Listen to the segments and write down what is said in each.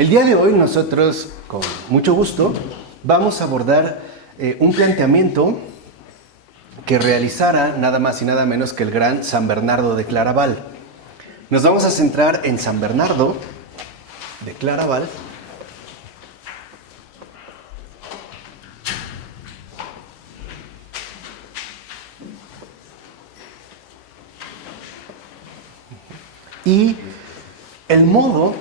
El día de hoy nosotros, con mucho gusto, vamos a abordar un planteamiento que realizara nada más y nada menos que el gran San Bernardo de Claraval. Nos vamos a centrar en San Bernardo de Claraval, y el modo,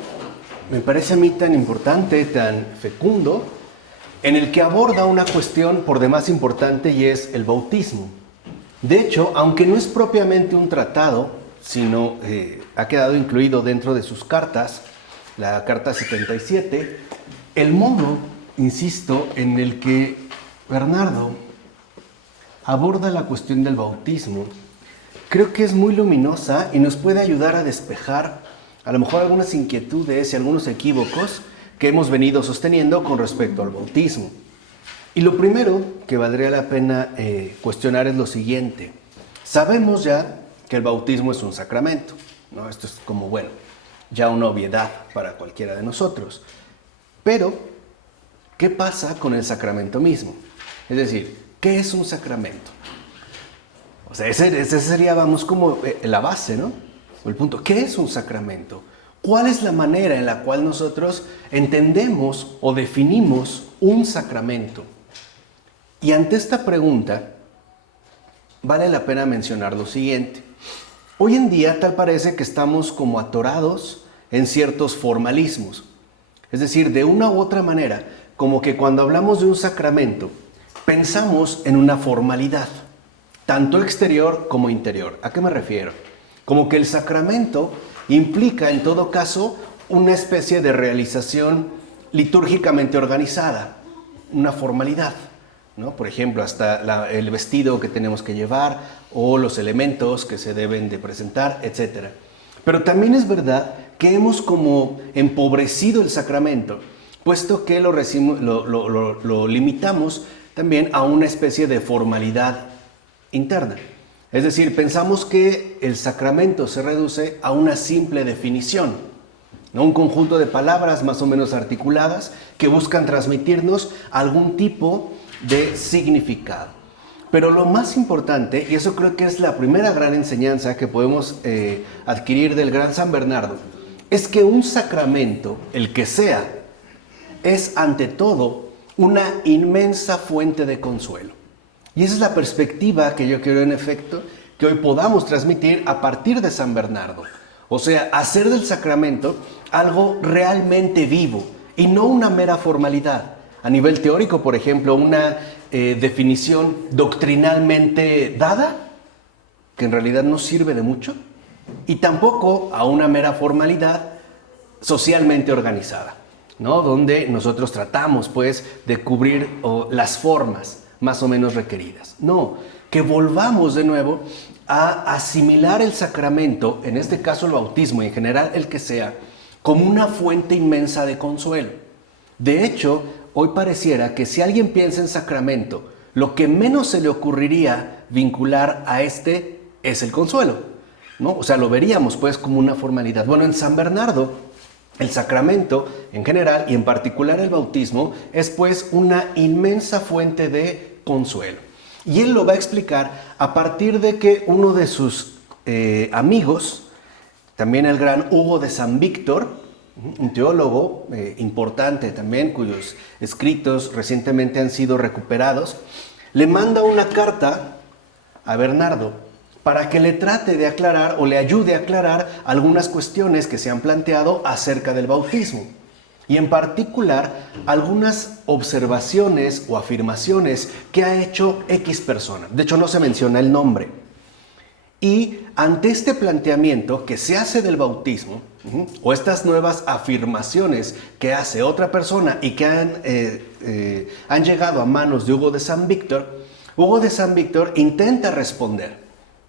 me parece a mí tan importante, tan fecundo, en el que aborda una cuestión por demás importante y es el bautismo. De hecho, aunque no es propiamente un tratado, sino ha quedado incluido dentro de sus cartas, la carta 77, el modo, insisto, en el que Bernardo aborda la cuestión del bautismo, creo que es muy luminosa y nos puede ayudar a despejar a lo mejor algunas inquietudes y algunos equívocos que hemos venido sosteniendo con respecto al bautismo. Y lo primero que valdría la pena cuestionar es lo siguiente. Sabemos ya que el bautismo es un sacramento, ¿no? Esto es como, bueno, ya una obviedad para cualquiera de nosotros. Pero, ¿qué pasa con el sacramento mismo? Es decir, ¿qué es un sacramento? O sea, ese sería, vamos, como la base, ¿no? O el punto. ¿Qué es un sacramento? ¿Cuál es la manera en la cual nosotros entendemos o definimos un sacramento? Y ante esta pregunta, vale la pena mencionar lo siguiente. Hoy en día tal parece que estamos como atorados en ciertos formalismos. Es decir, de una u otra manera, como que cuando hablamos de un sacramento, pensamos en una formalidad, tanto exterior como interior. ¿A qué me refiero? Como que el sacramento implica, en todo caso, una especie de realización litúrgicamente organizada, una formalidad, ¿no? Por ejemplo, hasta el vestido que tenemos que llevar o los elementos que se deben de presentar, etc. Pero también es verdad que hemos como empobrecido el sacramento, puesto que lo limitamos también a una especie de formalidad interna. Es decir, pensamos que el sacramento se reduce a una simple definición, ¿no? Un conjunto de palabras más o menos articuladas que buscan transmitirnos algún tipo de significado. Pero lo más importante, y eso creo que es la primera gran enseñanza que podemos adquirir del gran San Bernardo, es que un sacramento, el que sea, es ante todo una inmensa fuente de consuelo. Y esa es la perspectiva que yo quiero, en efecto, que hoy podamos transmitir a partir de San Bernardo. O sea, hacer del sacramento algo realmente vivo y no una mera formalidad. A nivel teórico, por ejemplo, una definición doctrinalmente dada, que en realidad no sirve de mucho, y tampoco a una mera formalidad socialmente organizada, ¿no? Donde nosotros tratamos, pues, de cubrir las formas más o menos requeridas. No, que volvamos de nuevo a asimilar el sacramento, en este caso el bautismo y en general el que sea, como una fuente inmensa de consuelo. De hecho, hoy pareciera que si alguien piensa en sacramento, lo que menos se le ocurriría vincular a este es el consuelo, ¿no? O sea, lo veríamos pues como una formalidad. Bueno, en San Bernardo, el sacramento en general y en particular el bautismo es pues una inmensa fuente de consuelo. Y él lo va a explicar a partir de que uno de sus amigos, también el gran Hugo de San Víctor, un teólogo importante también, cuyos escritos recientemente han sido recuperados, le manda una carta a Bernardo para que le trate de aclarar o le ayude a aclarar algunas cuestiones que se han planteado acerca del bautismo. Y en particular, algunas observaciones o afirmaciones que ha hecho X persona. De hecho, no se menciona el nombre. Y ante este planteamiento que se hace del bautismo, o estas nuevas afirmaciones que hace otra persona y que han llegado a manos de Hugo de San Víctor intenta responder,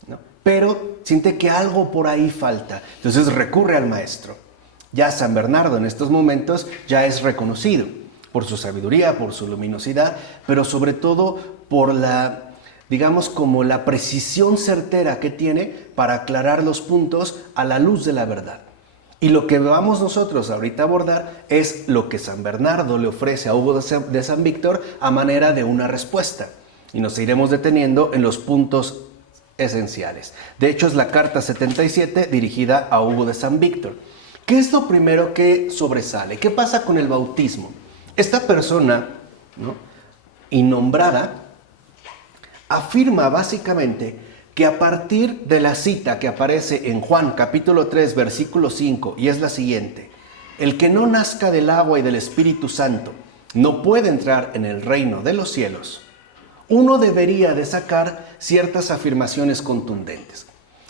¿no? Pero siente que algo por ahí falta. Entonces recurre al maestro. Ya San Bernardo en estos momentos ya es reconocido por su sabiduría, por su luminosidad, pero sobre todo por la, digamos, como la precisión certera que tiene para aclarar los puntos a la luz de la verdad. Y lo que vamos nosotros ahorita a abordar es lo que San Bernardo le ofrece a Hugo de San Víctor a manera de una respuesta. Y nos iremos deteniendo en los puntos esenciales. De hecho, es la carta 77 dirigida a Hugo de San Víctor. ¿Qué es lo primero que sobresale? ¿Qué pasa con el bautismo? Esta persona, ¿no?, innombrada afirma básicamente que a partir de la cita que aparece en Juan capítulo 3 versículo 5, y es la siguiente: el que no nazca del agua y del Espíritu Santo no puede entrar en el reino de los cielos, uno debería de sacar ciertas afirmaciones contundentes,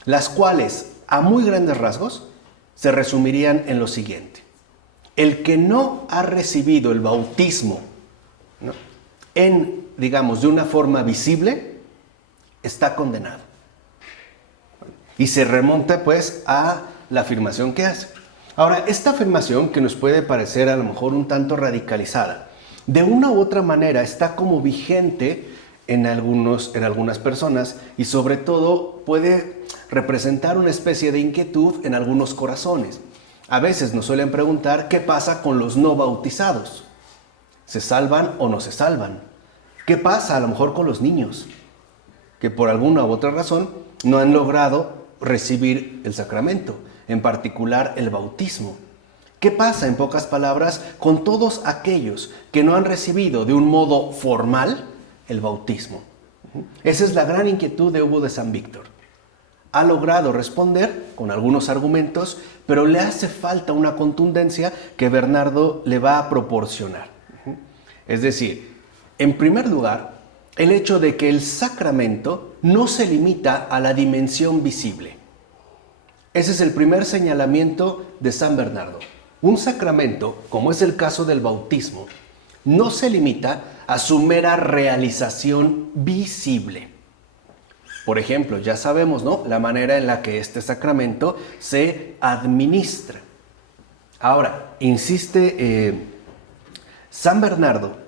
las cuales a muy grandes rasgos se resumirían en lo siguiente: el que no ha recibido el bautismo, ¿no?, digamos, de una forma visible, está condenado. Y se remonta pues a la afirmación que hace. Ahora, esta afirmación, que nos puede parecer a lo mejor un tanto radicalizada, de una u otra manera está como vigente en algunas personas, y sobre todo puede representar una especie de inquietud en algunos corazones. A veces nos suelen preguntar qué pasa con los no bautizados. ¿Se salvan o no se salvan? ¿Qué pasa a lo mejor con los niños que por alguna u otra razón no han logrado recibir el sacramento, en particular el bautismo? ¿Qué pasa, en pocas palabras, con todos aquellos que no han recibido de un modo formal el bautismo? Esa es la gran inquietud de Hugo de San Víctor. Ha logrado responder con algunos argumentos, pero le hace falta una contundencia que Bernardo le va a proporcionar. Es decir, en primer lugar, el hecho de que el sacramento no se limita a la dimensión visible. Ese es el primer señalamiento de San Bernardo. Un sacramento, como es el caso del bautismo, no se limita a su mera realización visible. Por ejemplo, ya sabemos, ¿no?, la manera en la que este sacramento se administra. Ahora, insiste San Bernardo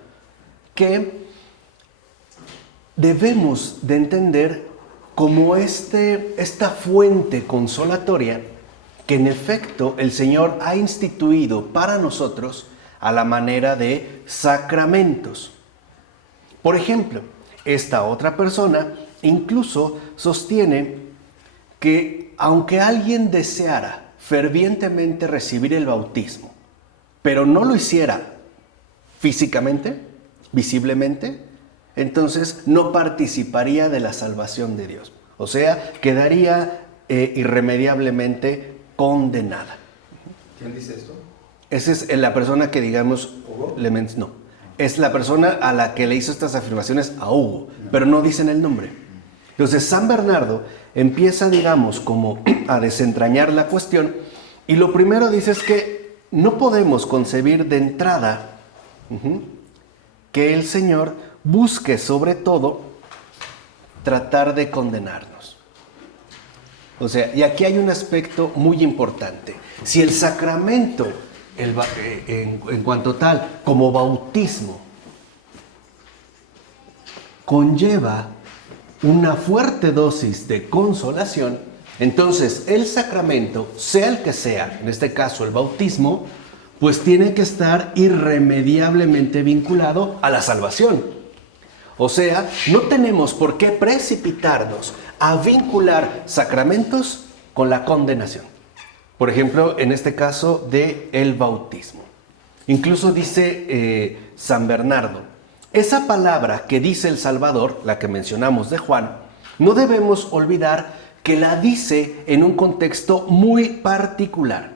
que debemos de entender como esta fuente consolatoria que en efecto el Señor ha instituido para nosotros a la manera de sacramentos. Por ejemplo, esta otra persona incluso sostiene que aunque alguien deseara fervientemente recibir el bautismo, pero no lo hiciera físicamente, visiblemente, entonces no participaría de la salvación de Dios. O sea, quedaría irremediablemente condenada. ¿Quién dice esto? Esa es la persona que, digamos, no. Es la persona a la que le hizo estas afirmaciones a Hugo, pero no dicen el nombre. Entonces San Bernardo empieza, digamos, como a desentrañar la cuestión, y lo primero dice es que no podemos concebir de entrada que el Señor busque sobre todo tratar de condenarnos. O sea, y aquí hay un aspecto muy importante. Si el sacramento, en cuanto tal, como bautismo, conlleva una fuerte dosis de consolación, entonces el sacramento, sea el que sea, en este caso el bautismo, pues tiene que estar irremediablemente vinculado a la salvación. O sea, no tenemos por qué precipitarnos a vincular sacramentos con la condenación. Por ejemplo, en este caso del bautismo. Incluso dice San Bernardo, esa palabra que dice el Salvador, la que mencionamos de Juan, no debemos olvidar que la dice en un contexto muy particular,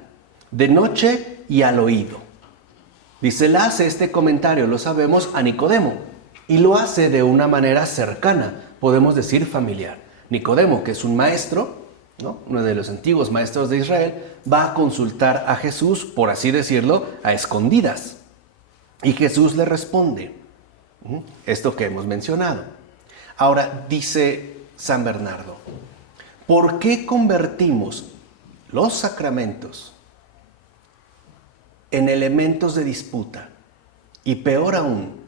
de noche y al oído. Dice, la hace este comentario, lo sabemos, a Nicodemo, y lo hace de una manera cercana, podemos decir familiar. Nicodemo, que es un maestro, ¿no?, uno de los antiguos maestros de Israel, va a consultar a Jesús, por así decirlo, a escondidas. Y Jesús le responde esto que hemos mencionado. Ahora, dice San Bernardo, ¿por qué convertimos los sacramentos en elementos de disputa? Y peor aún,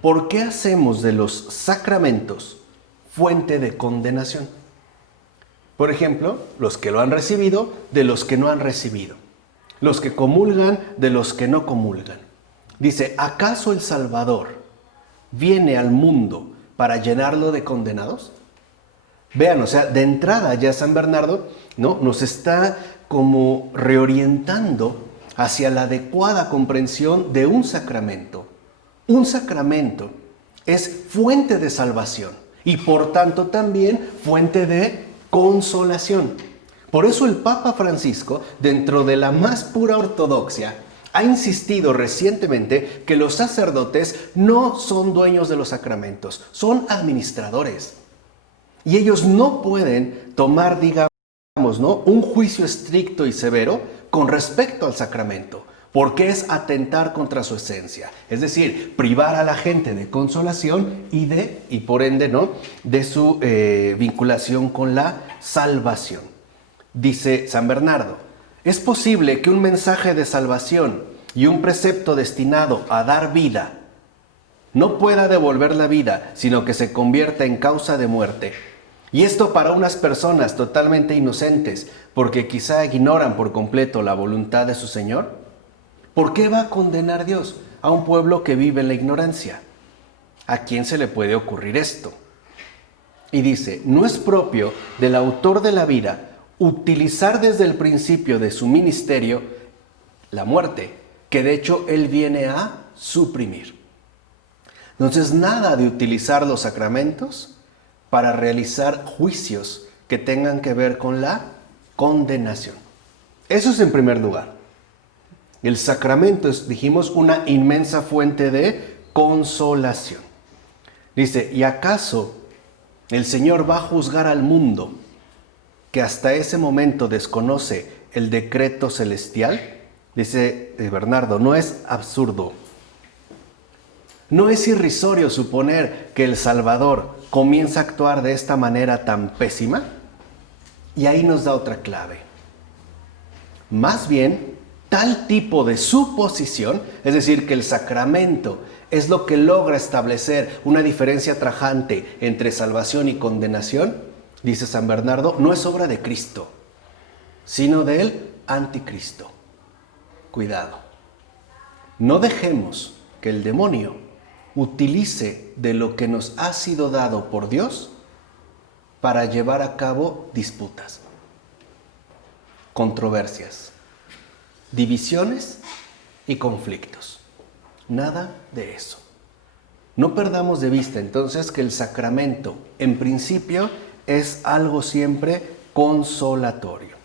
¿por qué hacemos de los sacramentos fuente de condenación? Por ejemplo, los que lo han recibido de los que no han recibido. los que comulgan de los que no comulgan. Dice, ¿acaso el Salvador viene al mundo para llenarlo de condenados? Vean, o sea, de entrada ya San Bernardo, ¿no?, nos está como reorientando hacia la adecuada comprensión de un sacramento. Un sacramento es fuente de salvación y por tanto también fuente de consolación. Por eso el Papa Francisco, dentro de la más pura ortodoxia, ha insistido recientemente que los sacerdotes no son dueños de los sacramentos, son administradores. Y ellos no pueden tomar, digamos, ¿no?, un juicio estricto y severo con respecto al sacramento, porque es atentar contra su esencia, es decir, privar a la gente de consolación y por ende, ¿no?, de su vinculación con la salvación. Dice San Bernardo, es posible que un mensaje de salvación y un precepto destinado a dar vida no pueda devolver la vida, sino que se convierta en causa de muerte. Y esto para unas personas totalmente inocentes, porque quizá ignoran por completo la voluntad de su Señor. ¿Por qué va a condenar Dios a un pueblo que vive en la ignorancia? ¿A quién se le puede ocurrir esto? Y dice, no es propio del autor de la vida utilizar desde el principio de su ministerio la muerte, que de hecho él viene a suprimir. Entonces, nada de utilizar los sacramentos para realizar juicios que tengan que ver con la condenación. Eso es en primer lugar. El sacramento es, dijimos, una inmensa fuente de consolación. Dice, ¿y acaso el Señor va a juzgar al mundo que hasta ese momento desconoce el decreto celestial? Dice Bernardo, no es absurdo. No es irrisorio suponer que el Salvador comienza a actuar de esta manera tan pésima. Y ahí nos da otra clave. Más bien, tal tipo de suposición, es decir, que el sacramento es lo que logra establecer una diferencia tajante entre salvación y condenación, dice San Bernardo, no es obra de Cristo, sino del anticristo. Cuidado. No dejemos que el demonio utilice de lo que nos ha sido dado por Dios para llevar a cabo disputas, controversias, divisiones y conflictos. Nada de eso. No perdamos de vista entonces que el sacramento, en principio, es algo siempre consolatorio.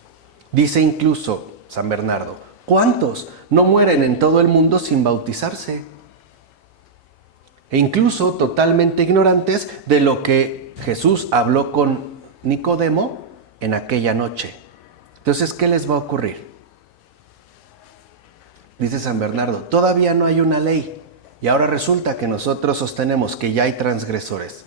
Dice incluso San Bernardo, ¿cuántos no mueren en todo el mundo sin bautizarse? E incluso totalmente ignorantes de lo que Jesús habló con Nicodemo en aquella noche. Entonces, ¿qué les va a ocurrir? Dice San Bernardo, todavía no hay una ley y ahora resulta que nosotros sostenemos que ya hay transgresores.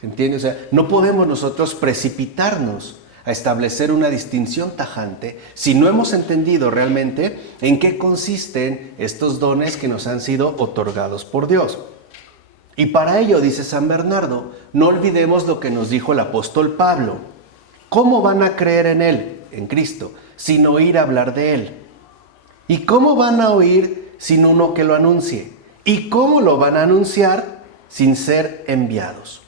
¿Se entiende? O sea, no podemos nosotros precipitarnos a establecer una distinción tajante si no hemos entendido realmente en qué consisten estos dones que nos han sido otorgados por Dios. Y para ello, dice San Bernardo, no olvidemos lo que nos dijo el apóstol Pablo. ¿Cómo van a creer en Él, en Cristo, sin oír hablar de Él? ¿Y cómo van a oír sin uno que lo anuncie? ¿Y cómo lo van a anunciar sin ser enviados?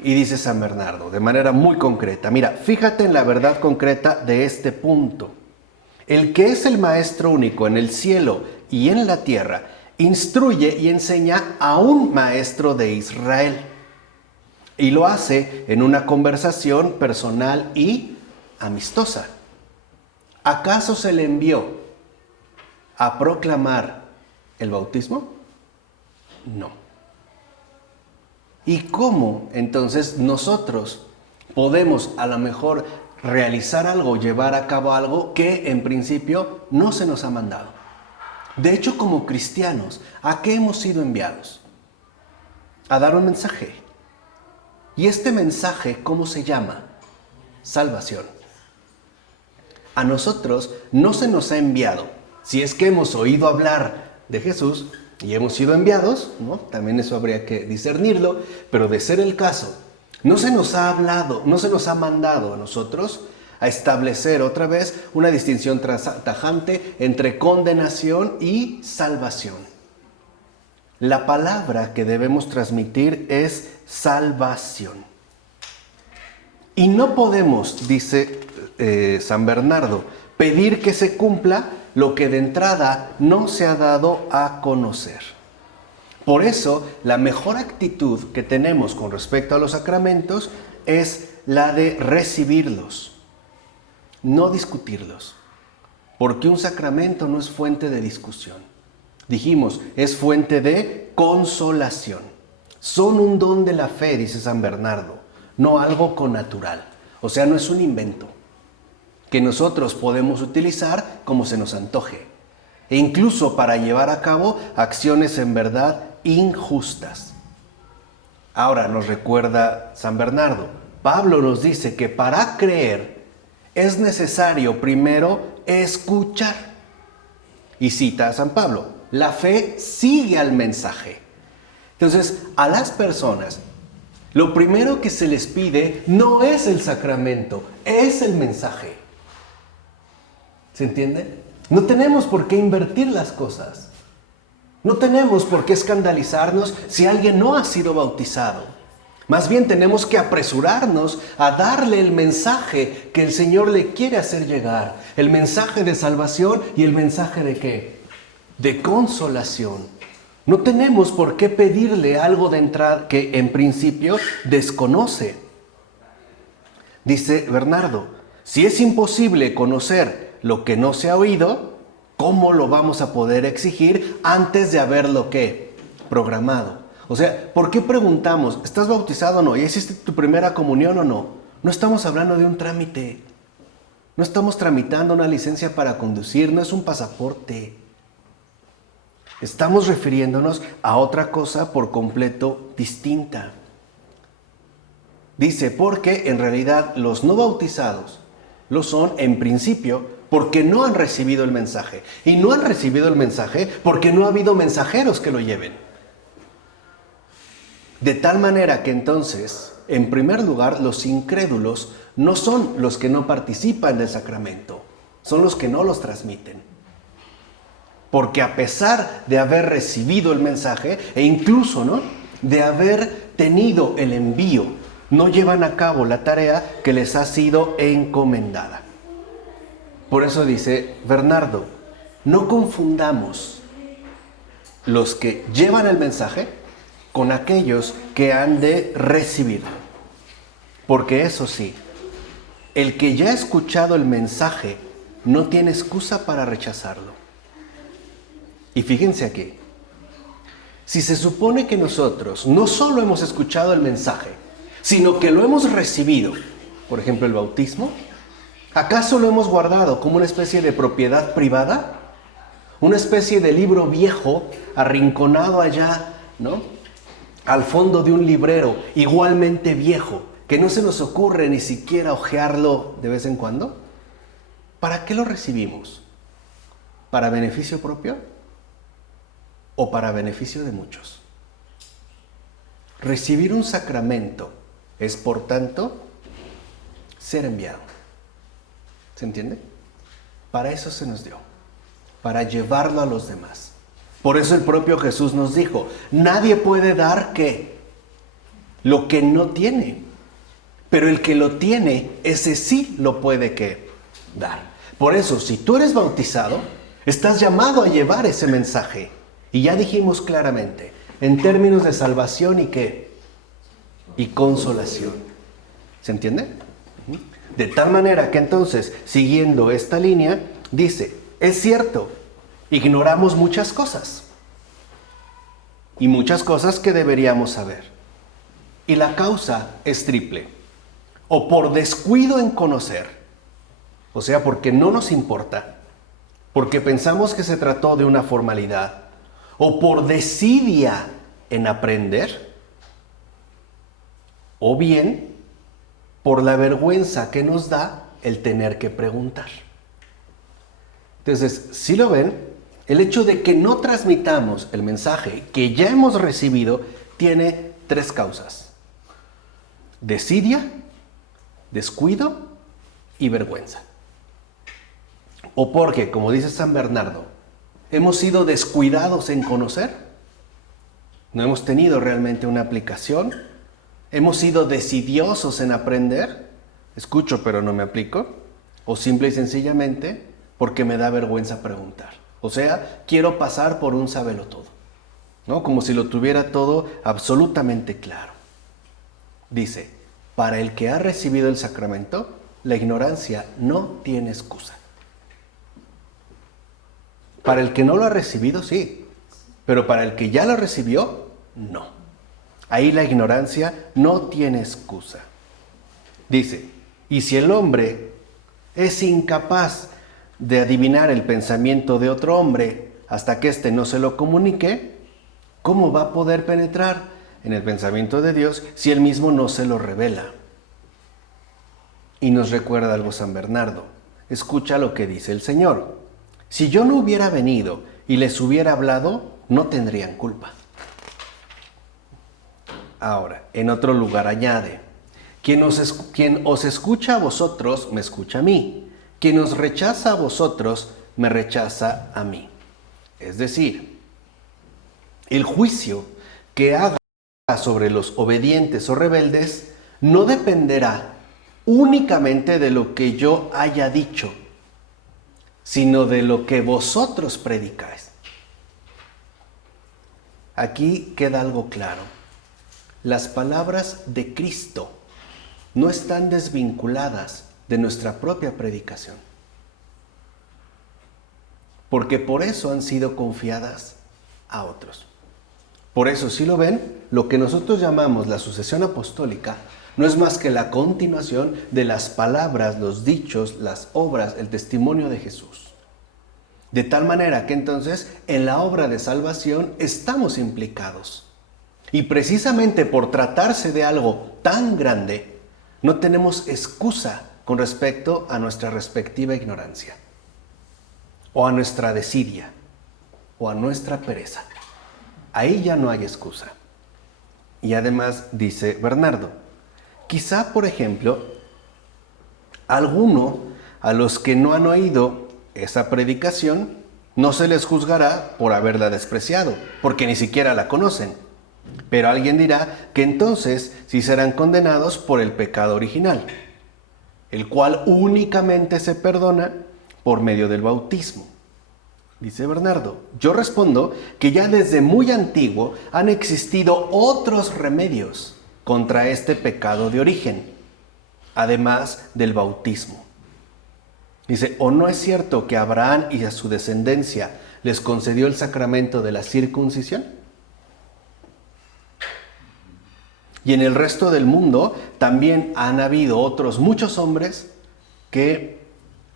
Y dice San Bernardo, de manera muy concreta, mira, fíjate en la verdad concreta de este punto. El que es el Maestro único en el cielo y en la tierra, instruye y enseña a un Maestro de Israel. Y lo hace en una conversación personal y amistosa. ¿Acaso se le envió a proclamar el bautismo? No. ¿Y cómo entonces nosotros podemos a lo mejor realizar algo, llevar a cabo algo que en principio no se nos ha mandado? De hecho, como cristianos, ¿a qué hemos sido enviados? A dar un mensaje. ¿Y este mensaje cómo se llama? Salvación. A nosotros no se nos ha enviado. Si es que hemos oído hablar de Jesús y hemos sido enviados, ¿no? También eso habría que discernirlo, pero de ser el caso, no se nos ha hablado, no se nos ha mandado a nosotros a establecer otra vez una distinción tajante entre condenación y salvación. La palabra que debemos transmitir es salvación. Y no podemos, dice San Bernardo, pedir que se cumpla lo que de entrada no se ha dado a conocer. Por eso, la mejor actitud que tenemos con respecto a los sacramentos es la de recibirlos, no discutirlos. Porque un sacramento no es fuente de discusión. Dijimos, es fuente de consolación. Son un don de la fe, dice San Bernardo, no algo connatural. O sea, no es un invento que nosotros podemos utilizar como se nos antoje. E incluso para llevar a cabo acciones en verdad injustas. Ahora nos recuerda San Bernardo, Pablo nos dice que para creer es necesario primero escuchar. Y cita a San Pablo, la fe sigue al mensaje. Entonces, a las personas, lo primero que se les pide no es el sacramento, es el mensaje. ¿Se entiende? No tenemos por qué invertir las cosas. No tenemos por qué escandalizarnos si alguien no ha sido bautizado. Más bien tenemos que apresurarnos a darle el mensaje que el Señor le quiere hacer llegar. El mensaje de salvación y el mensaje ¿de qué? De consolación. No tenemos por qué pedirle algo de entrada que en principio desconoce. Dice Bernardo, si es imposible conocer lo que no se ha oído, ¿cómo lo vamos a poder exigir antes de haberlo ¿qué? Programado? O sea, ¿por qué preguntamos, ¿estás bautizado o no? ¿Ya hiciste tu primera comunión o no? No estamos hablando de un trámite. No estamos tramitando una licencia para conducir, no es un pasaporte. Estamos refiriéndonos a otra cosa por completo distinta. Dice, porque en realidad los no bautizados lo son en principio porque no han recibido el mensaje. Y no han recibido el mensaje porque no ha habido mensajeros que lo lleven. De tal manera que entonces, en primer lugar, los incrédulos no son los que no participan del sacramento, son los que no los transmiten. Porque a pesar de haber recibido el mensaje, e incluso, ¿no?, de haber tenido el envío, no llevan a cabo la tarea que les ha sido encomendada. Por eso dice Bernardo, no confundamos los que llevan el mensaje con aquellos que han de recibirlo. Porque eso sí, el que ya ha escuchado el mensaje no tiene excusa para rechazarlo. Y fíjense aquí, si se supone que nosotros no solo hemos escuchado el mensaje, sino que lo hemos recibido, por ejemplo el bautismo, ¿acaso lo hemos guardado como una especie de propiedad privada? Una especie de libro viejo, arrinconado allá, ¿no?, al fondo de un librero, igualmente viejo, que no se nos ocurre ni siquiera hojearlo de vez en cuando. ¿Para qué lo recibimos? ¿Para beneficio propio? ¿O para beneficio de muchos? Recibir un sacramento es, por tanto, ser enviado. ¿Se entiende? Para eso se nos dio, para llevarlo a los demás. Por eso el propio Jesús nos dijo, nadie puede dar ¿qué? Lo que no tiene, pero el que lo tiene, ese sí lo puede ¿qué? Dar. Por eso, si tú eres bautizado, estás llamado a llevar ese mensaje. Y ya dijimos claramente, en términos de salvación y ¿qué? Y consolación. ¿Se entiende? De tal manera que entonces, siguiendo esta línea, dice, es cierto, ignoramos muchas cosas. Y muchas cosas que deberíamos saber. Y la causa es triple. O por descuido en conocer, o sea, porque no nos importa, porque pensamos que se trató de una formalidad, o por desidia en aprender, o bien por la vergüenza que nos da el tener que preguntar. Entonces, si lo ven, el hecho de que no transmitamos el mensaje que ya hemos recibido tiene tres causas: desidia, descuido y vergüenza. O porque, como dice San Bernardo, hemos sido descuidados en conocer, no hemos tenido realmente una aplicación, hemos sido desidiosos en aprender, escucho pero no me aplico, o simple y sencillamente porque me da vergüenza preguntar. O sea, quiero pasar por un sabelotodo, ¿no? Como si lo tuviera todo absolutamente claro. Dice, para el que ha recibido el sacramento, la ignorancia no tiene excusa. Para el que no lo ha recibido, sí, pero para el que ya lo recibió, no. Ahí la ignorancia no tiene excusa. Dice, y si el hombre es incapaz de adivinar el pensamiento de otro hombre hasta que éste no se lo comunique, ¿cómo va a poder penetrar en el pensamiento de Dios si él mismo no se lo revela? Y nos recuerda algo San Bernardo. Escucha lo que dice el Señor. Si yo no hubiera venido y les hubiera hablado, no tendrían culpa. Ahora, en otro lugar añade, quien os escucha a vosotros, me escucha a mí. Quien os rechaza a vosotros, me rechaza a mí. Es decir, el juicio que haga sobre los obedientes o rebeldes no dependerá únicamente de lo que yo haya dicho, sino de lo que vosotros predicáis. Aquí queda algo claro. Las palabras de Cristo no están desvinculadas de nuestra propia predicación, porque por eso han sido confiadas a otros. Por eso, si lo ven, lo que nosotros llamamos la sucesión apostólica no es más que la continuación de las palabras, los dichos, las obras, el testimonio de Jesús. De tal manera que entonces en la obra de salvación estamos implicados. Y precisamente por tratarse de algo tan grande, no tenemos excusa con respecto a nuestra respectiva ignorancia, o a nuestra desidia, o a nuestra pereza. Ahí ya no hay excusa. Y además dice Bernardo, quizá, por ejemplo, alguno a los que no han oído esa predicación no se les juzgará por haberla despreciado, porque ni siquiera la conocen. Pero alguien dirá que entonces sí serán condenados por el pecado original, el cual únicamente se perdona por medio del bautismo. Dice Bernardo, yo respondo que ya desde muy antiguo han existido otros remedios contra este pecado de origen, además del bautismo. Dice, ¿o no es cierto que a Abraham y a su descendencia les concedió el sacramento de la circuncisión? Y en el resto del mundo también han habido otros muchos hombres que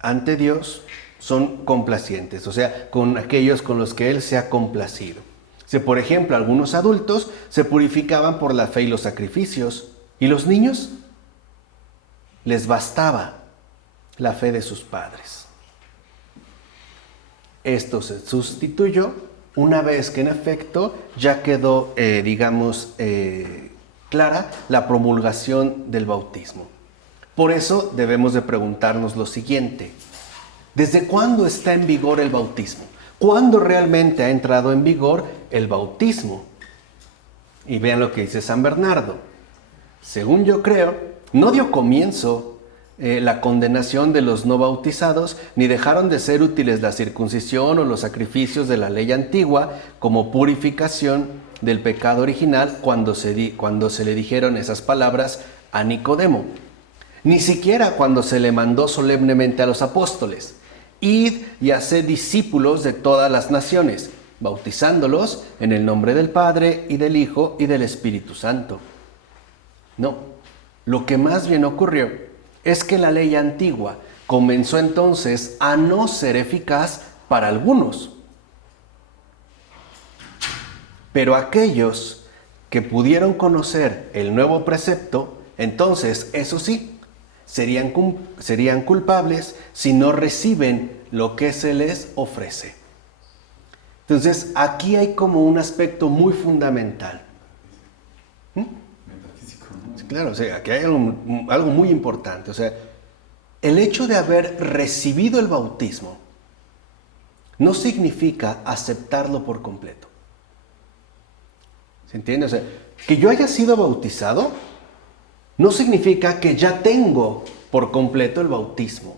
ante Dios son complacientes, o sea, con aquellos con los que Él se ha complacido. Si, por ejemplo, algunos adultos se purificaban por la fe y los sacrificios, y los niños les bastaba la fe de sus padres. Esto se sustituyó una vez que en efecto ya quedó, clara la promulgación del bautismo. Por eso debemos de preguntarnos lo siguiente: ¿desde cuándo está en vigor el bautismo? ¿Cuándo realmente ha entrado en vigor el bautismo? Y vean lo que dice San Bernardo. Según yo creo, no dio comienzo la condenación de los no bautizados, ni dejaron de ser útiles la circuncisión o los sacrificios de la ley antigua como purificación del pecado original cuando se le dijeron esas palabras a Nicodemo. Ni siquiera cuando se le mandó solemnemente a los apóstoles: id y haced discípulos de todas las naciones, bautizándolos en el nombre del Padre y del Hijo y del Espíritu Santo. No, lo que más bien ocurrió es que la ley antigua comenzó entonces a no ser eficaz para algunos. Pero aquellos que pudieron conocer el nuevo precepto, entonces, eso sí, serían culpables si no reciben lo que se les ofrece. Entonces, aquí hay como un aspecto muy fundamental. Claro, o sea, aquí hay algo muy importante. O sea, el hecho de haber recibido el bautismo no significa aceptarlo por completo. ¿Se entiende? O sea, que yo haya sido bautizado no significa que ya tengo por completo el bautismo,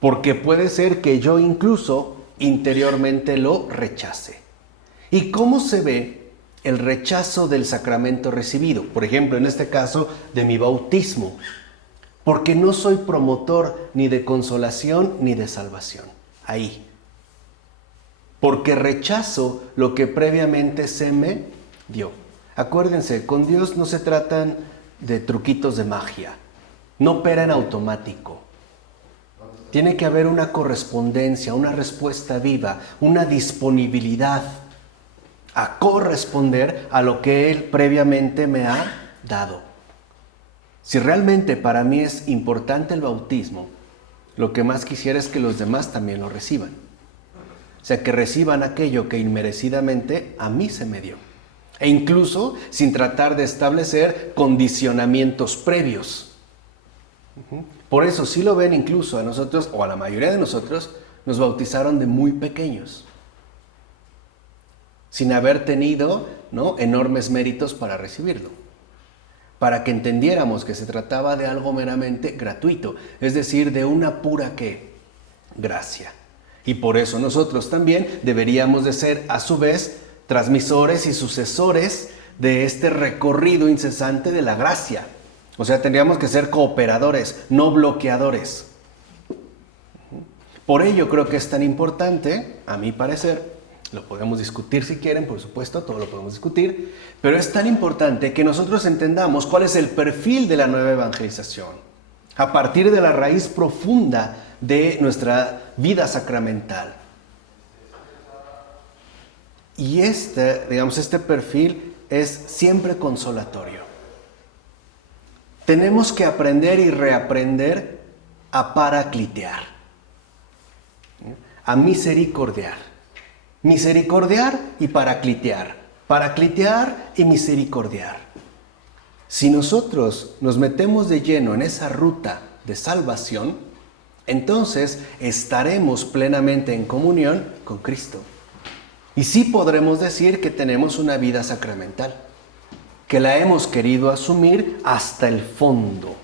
porque puede ser que yo incluso interiormente lo rechace. ¿Y cómo se ve el rechazo del sacramento recibido? Por ejemplo, en este caso de mi bautismo, porque no soy promotor ni de consolación ni de salvación. Ahí. Porque rechazo lo que previamente se me dio. Acuérdense, con Dios no se tratan de truquitos de magia. No opera en automático. Tiene que haber una correspondencia, una respuesta viva, una disponibilidad a corresponder a lo que Él previamente me ha dado. Si realmente para mí es importante el bautismo, lo que más quisiera es que los demás también lo reciban. O sea, que reciban aquello que inmerecidamente a mí se me dio. E incluso sin tratar de establecer condicionamientos previos. Por eso, si lo ven incluso a nosotros, o a la mayoría de nosotros, nos bautizaron de muy pequeños. Sin haber tenido, ¿no?, enormes méritos para recibirlo. Para que entendiéramos que se trataba de algo meramente gratuito. Es decir, de una pura, ¿qué? Gracia. Y por eso nosotros también deberíamos de ser, a su vez, transmisores y sucesores de este recorrido incesante de la gracia. O sea, tendríamos que ser cooperadores, no bloqueadores. Por ello creo que es tan importante, a mi parecer, lo podemos discutir si quieren, por supuesto, todo lo podemos discutir, pero es tan importante que nosotros entendamos cuál es el perfil de la nueva evangelización, a partir de la raíz profunda de nuestra vida sacramental. Y este perfil es siempre consolatorio. Tenemos que aprender y reaprender a paraclitear, a misericordiar. Misericordiar y paraclitear. Paraclitear y misericordiar. Si nosotros nos metemos de lleno en esa ruta de salvación, entonces estaremos plenamente en comunión con Cristo. Y sí podremos decir que tenemos una vida sacramental, que la hemos querido asumir hasta el fondo.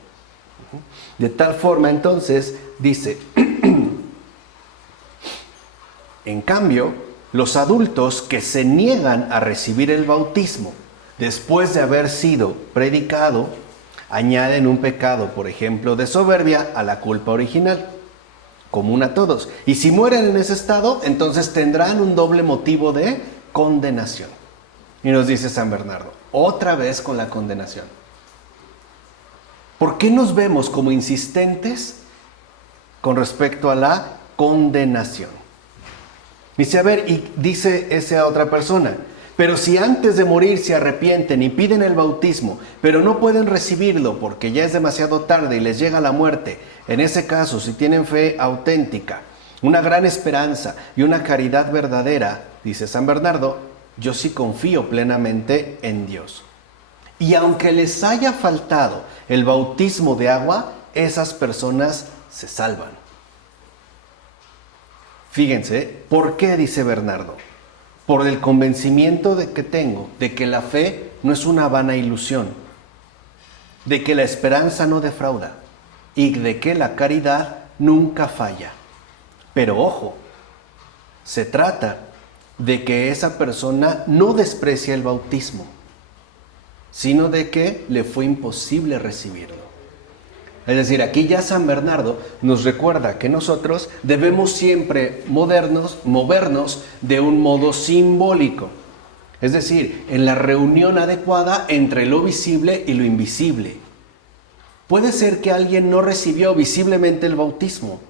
De tal forma, entonces, dice, en cambio, los adultos que se niegan a recibir el bautismo después de haber sido predicado, añaden un pecado, por ejemplo, de soberbia a la culpa original, común a todos. Y si mueren en ese estado, entonces tendrán un doble motivo de condenación. Y nos dice San Bernardo, otra vez con la condenación. ¿Por qué nos vemos como insistentes con respecto a la condenación? Dice, a ver, y dice esa otra persona, pero si antes de morir se arrepienten y piden el bautismo, pero no pueden recibirlo porque ya es demasiado tarde y les llega la muerte, en ese caso, si tienen fe auténtica, una gran esperanza y una caridad verdadera, dice San Bernardo, yo sí confío plenamente en Dios. Y aunque les haya faltado el bautismo de agua, esas personas se salvan. Fíjense, ¿por qué dice Bernardo? Por el convencimiento que tengo de que la fe no es una vana ilusión, de que la esperanza no defrauda y de que la caridad nunca falla. Pero ojo, se trata de que esa persona no desprecia el bautismo, sino de que le fue imposible recibirlo. Es decir, aquí ya San Bernardo nos recuerda que nosotros debemos siempre movernos de un modo simbólico. Es decir, en la reunión adecuada entre lo visible y lo invisible. Puede ser que alguien no recibió visiblemente el bautismo,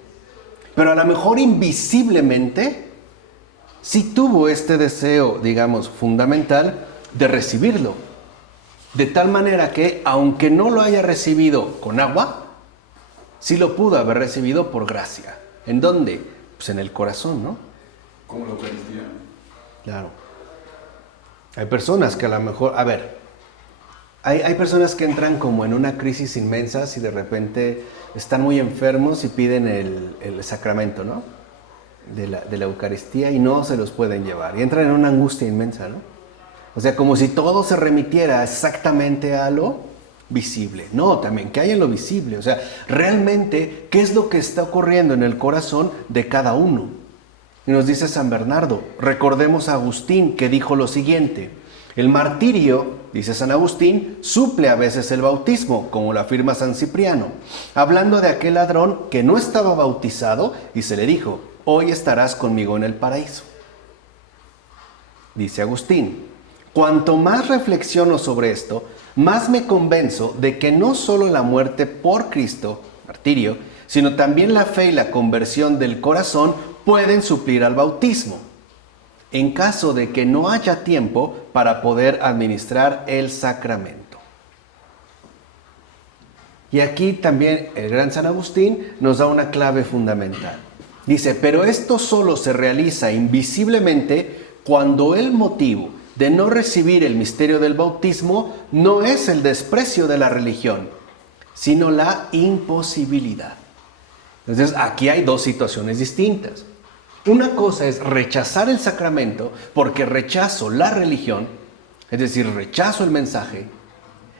pero a lo mejor invisiblemente sí tuvo este deseo, digamos, fundamental de recibirlo. De tal manera que, aunque no lo haya recibido con agua, sí lo pudo haber recibido por gracia. ¿En dónde? Pues en el corazón, ¿no? ¿Cómo la Eucaristía? Claro. Hay personas que a lo mejor, a ver, Hay personas que entran como en una crisis inmensa si de repente están muy enfermos y piden el sacramento, ¿no? De la Eucaristía y no se los pueden llevar. Y entran en una angustia inmensa, ¿no? O sea, como si todo se remitiera exactamente a lo visible. No, también, ¿qué hay en lo visible? O sea, realmente, ¿qué es lo que está ocurriendo en el corazón de cada uno? Y nos dice San Bernardo, recordemos a Agustín que dijo lo siguiente: el martirio, dice San Agustín, suple a veces el bautismo, como lo afirma San Cipriano, hablando de aquel ladrón que no estaba bautizado y se le dijo: hoy estarás conmigo en el paraíso. Dice Agustín, cuanto más reflexiono sobre esto, más me convenzo de que no solo la muerte por Cristo, martirio, sino también la fe y la conversión del corazón pueden suplir al bautismo, en caso de que no haya tiempo para poder administrar el sacramento. Y aquí también el gran San Agustín nos da una clave fundamental. Dice, pero esto solo se realiza invisiblemente cuando el motivo de no recibir el misterio del bautismo no es el desprecio de la religión, sino la imposibilidad. Entonces, aquí hay dos situaciones distintas. Una cosa es rechazar el sacramento porque rechazo la religión, es decir, rechazo el mensaje.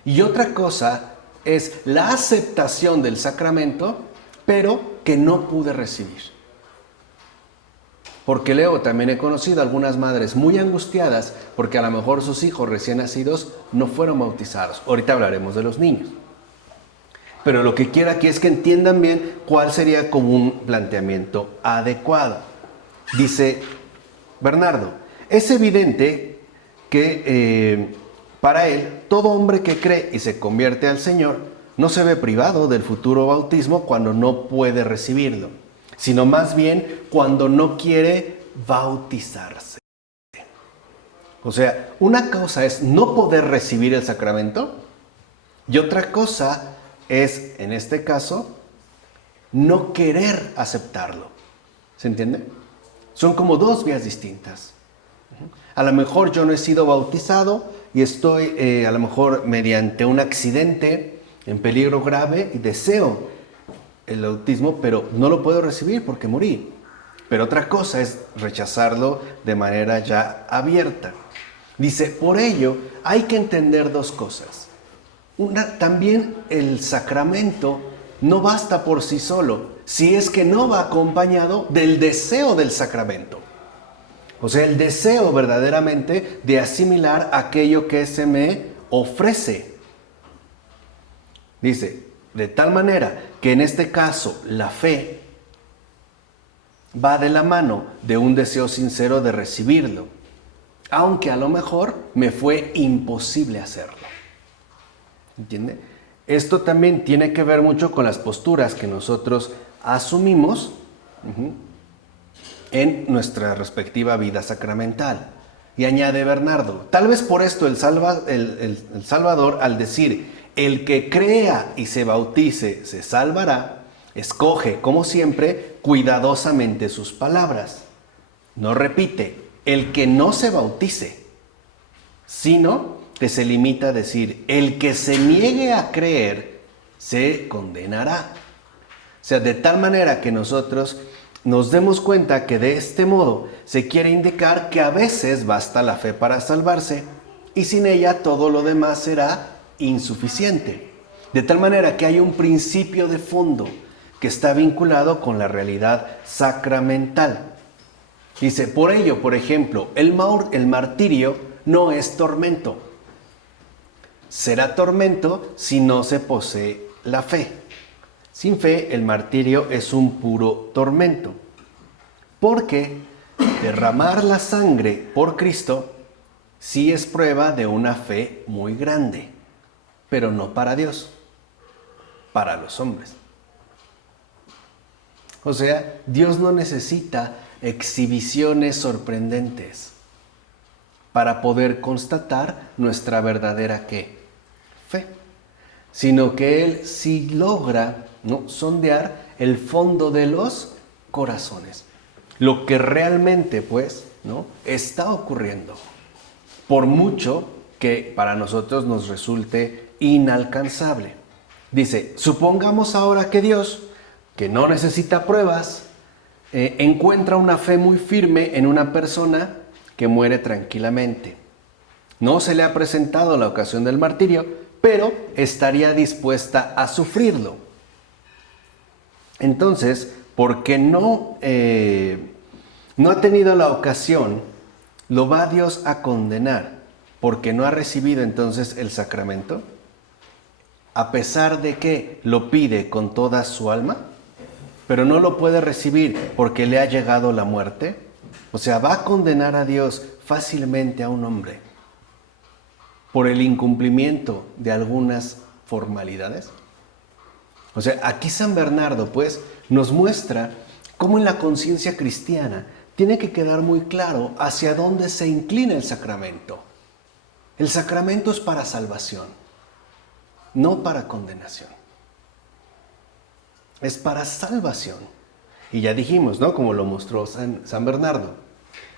Y otra cosa es la aceptación del sacramento, pero que no pude recibir. Porque luego también he conocido algunas madres muy angustiadas porque a lo mejor sus hijos recién nacidos no fueron bautizados. Ahorita hablaremos de los niños. Pero lo que quiero aquí es que entiendan bien cuál sería como un planteamiento adecuado. Dice Bernardo, es evidente que para él todo hombre que cree y se convierte al Señor no se ve privado del futuro bautismo cuando no puede recibirlo, sino más bien cuando no quiere bautizarse. O sea, una cosa es no poder recibir el sacramento y otra cosa es, en este caso, no querer aceptarlo. ¿Se entiende? Son como dos vías distintas. A lo mejor yo no he sido bautizado y estoy a lo mejor mediante un accidente en peligro grave y deseo el bautismo, pero no lo puedo recibir porque morí. Pero otra cosa es rechazarlo de manera ya abierta. Dice, por ello hay que entender dos cosas. También el sacramento no basta por sí solo, si es que no va acompañado del deseo del sacramento. O sea, el deseo verdaderamente de asimilar aquello que se me ofrece. Dice, de tal manera que en este caso la fe va de la mano de un deseo sincero de recibirlo, aunque a lo mejor me fue imposible hacerlo. ¿Entiende? Esto también tiene que ver mucho con las posturas que nosotros asumimos en nuestra respectiva vida sacramental. Y añade Bernardo, tal vez por esto el Salvador, al decir, el que crea y se bautice se salvará, escoge, como siempre, cuidadosamente sus palabras. No repite, el que no se bautice, sino que se limita a decir, el que se niegue a creer se condenará. O sea, de tal manera que nosotros nos demos cuenta que de este modo se quiere indicar que a veces basta la fe para salvarse y sin ella todo lo demás será insuficiente. De tal manera que hay un principio de fondo que está vinculado con la realidad sacramental. Dice, por ello, por ejemplo, el martirio no es tormento. Será tormento si no se posee la fe. Sin fe, el martirio es un puro tormento. Porque derramar la sangre por Cristo sí es prueba de una fe muy grande, pero no para Dios, para los hombres. O sea, Dios no necesita exhibiciones sorprendentes para poder constatar nuestra verdadera ¿qué? Fe, sino que Él sí logra, ¿no?, sondear el fondo de los corazones, lo que realmente, pues, ¿no?, está ocurriendo, por mucho que para nosotros nos resulte inalcanzable. Dice, supongamos ahora que Dios, que no necesita pruebas, encuentra una fe muy firme en una persona que muere tranquilamente. No se le ha presentado la ocasión del martirio, pero estaría dispuesta a sufrirlo. Entonces, porque no ha tenido la ocasión, ¿lo va Dios a condenar porque no ha recibido entonces el sacramento? A pesar de que lo pide con toda su alma, pero no lo puede recibir porque le ha llegado la muerte. O sea, ¿va a condenar a Dios fácilmente a un hombre por el incumplimiento de algunas formalidades? O sea, aquí San Bernardo, pues, nos muestra cómo en la conciencia cristiana tiene que quedar muy claro hacia dónde se inclina el sacramento. El sacramento es para salvación, no para condenación. Es para salvación. Y ya dijimos, ¿no? Como lo mostró San Bernardo.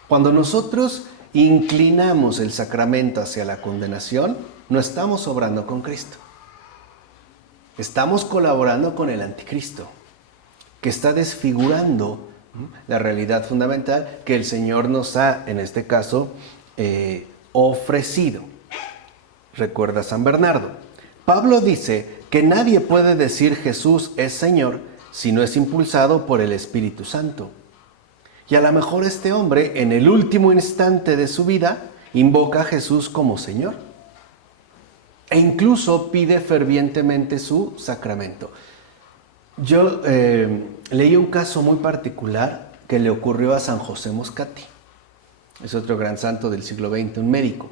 Cuando nosotros inclinamos el sacramento hacia la condenación, no estamos obrando con Cristo. Estamos colaborando con el anticristo, que está desfigurando la realidad fundamental que el Señor nos ha, en este caso, ofrecido. Recuerda San Bernardo. Pablo dice que nadie puede decir Jesús es Señor si no es impulsado por el Espíritu Santo. Y a lo mejor este hombre, en el último instante de su vida, invoca a Jesús como Señor. E incluso pide fervientemente su sacramento. Yo leí un caso muy particular que le ocurrió a San José Moscati. Es otro gran santo del siglo XX, un médico.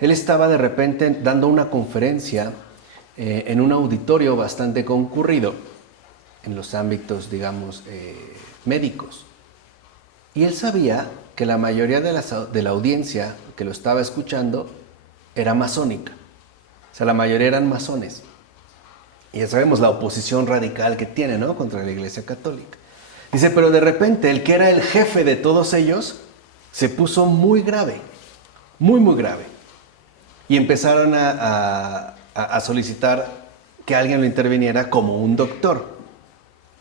Él estaba de repente dando una conferencia en un auditorio bastante concurrido en los ámbitos, digamos, médicos. Y él sabía que la mayoría de la audiencia que lo estaba escuchando era masónica. O sea, la mayoría eran masones. Y ya sabemos la oposición radical que tiene, ¿no?, contra la Iglesia Católica. Dice, pero de repente el que era el jefe de todos ellos se puso muy grave, muy, muy grave. Y empezaron a solicitar que alguien lo interviniera como un doctor.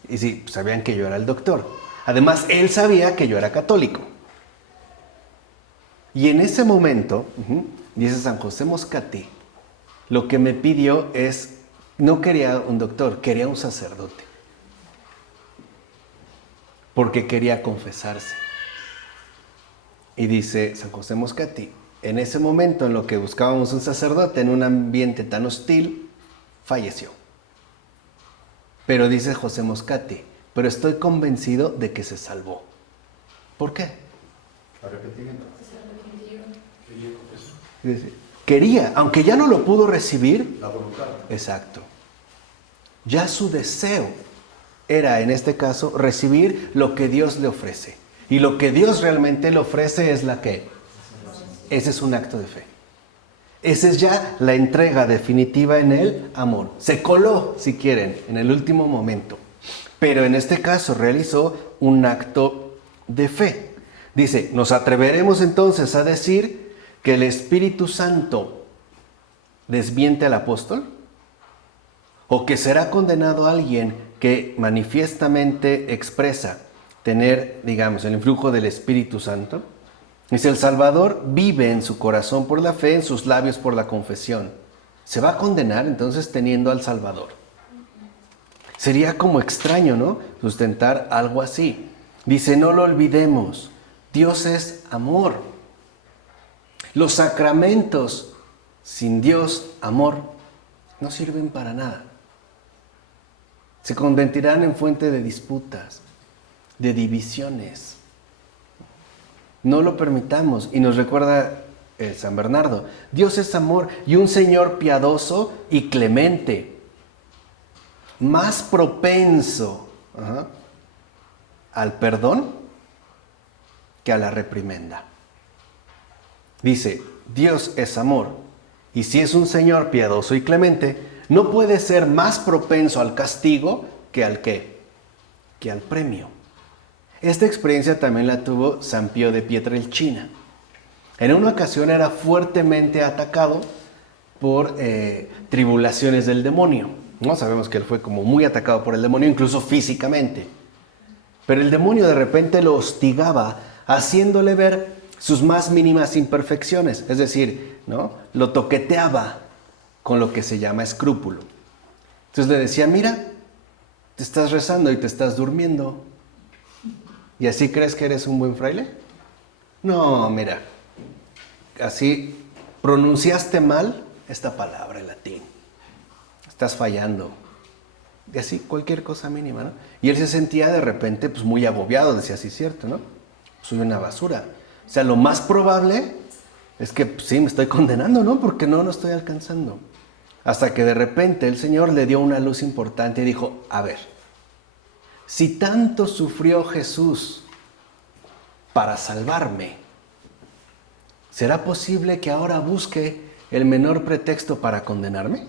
Y sí, sabían que yo era el doctor. Además, él sabía que yo era católico. Y en ese momento, dice San José Moscati, lo que me pidió es, no quería un doctor, quería un sacerdote. Porque quería confesarse. Y dice San José Moscati, en ese momento en lo que buscábamos un sacerdote en un ambiente tan hostil, falleció. Pero dice José Moscati, pero estoy convencido de que se salvó. ¿Por qué? Quería, aunque ya no lo pudo recibir. La voluntad. Exacto. Ya su deseo era, en este caso, recibir lo que Dios le ofrece. Y lo que Dios realmente le ofrece es la que. Ese es un acto de fe. Esa es ya la entrega definitiva en el amor. Se coló, si quieren, en el último momento. Pero en este caso realizó un acto de fe. Dice, ¿nos atreveremos entonces a decir que el Espíritu Santo desmiente al apóstol? ¿O que será condenado alguien que manifiestamente expresa tener, digamos, el influjo del Espíritu Santo? Dice, el Salvador vive en su corazón por la fe, en sus labios por la confesión. ¿Se va a condenar entonces teniendo al Salvador? Sería como extraño, ¿no?, sustentar algo así. Dice, no lo olvidemos, Dios es amor. Los sacramentos sin Dios, amor, no sirven para nada. Se convertirán en fuente de disputas, de divisiones. No lo permitamos. Y nos recuerda San Bernardo, Dios es amor y un Señor piadoso y clemente, más propenso al perdón que a la reprimenda. Dice, Dios es amor, y si es un Señor piadoso y clemente, no puede ser más propenso al castigo que al ¿qué? Que al premio. Esta experiencia también la tuvo San Pío de Pietrelcina. En una ocasión era fuertemente atacado por tribulaciones del demonio, ¿no? Sabemos que él fue como muy atacado por el demonio, incluso físicamente. Pero el demonio de repente lo hostigaba, haciéndole ver sus más mínimas imperfecciones. Es decir, ¿no? Lo toqueteaba con lo que se llama escrúpulo. Entonces le decía, mira, te estás rezando y te estás durmiendo. ¿Y así crees que eres un buen fraile? No, mira, así pronunciaste mal esta palabra en latín. Estás fallando. Y así, cualquier cosa mínima, ¿no? Y él se sentía de repente pues muy agobiado, decía, sí, cierto, ¿no? Soy una basura. O sea, lo más probable es que pues, sí, me estoy condenando, ¿no? Porque no estoy alcanzando. Hasta que de repente el Señor le dio una luz importante y dijo, a ver, si tanto sufrió Jesús para salvarme, ¿será posible que ahora busque el menor pretexto para condenarme?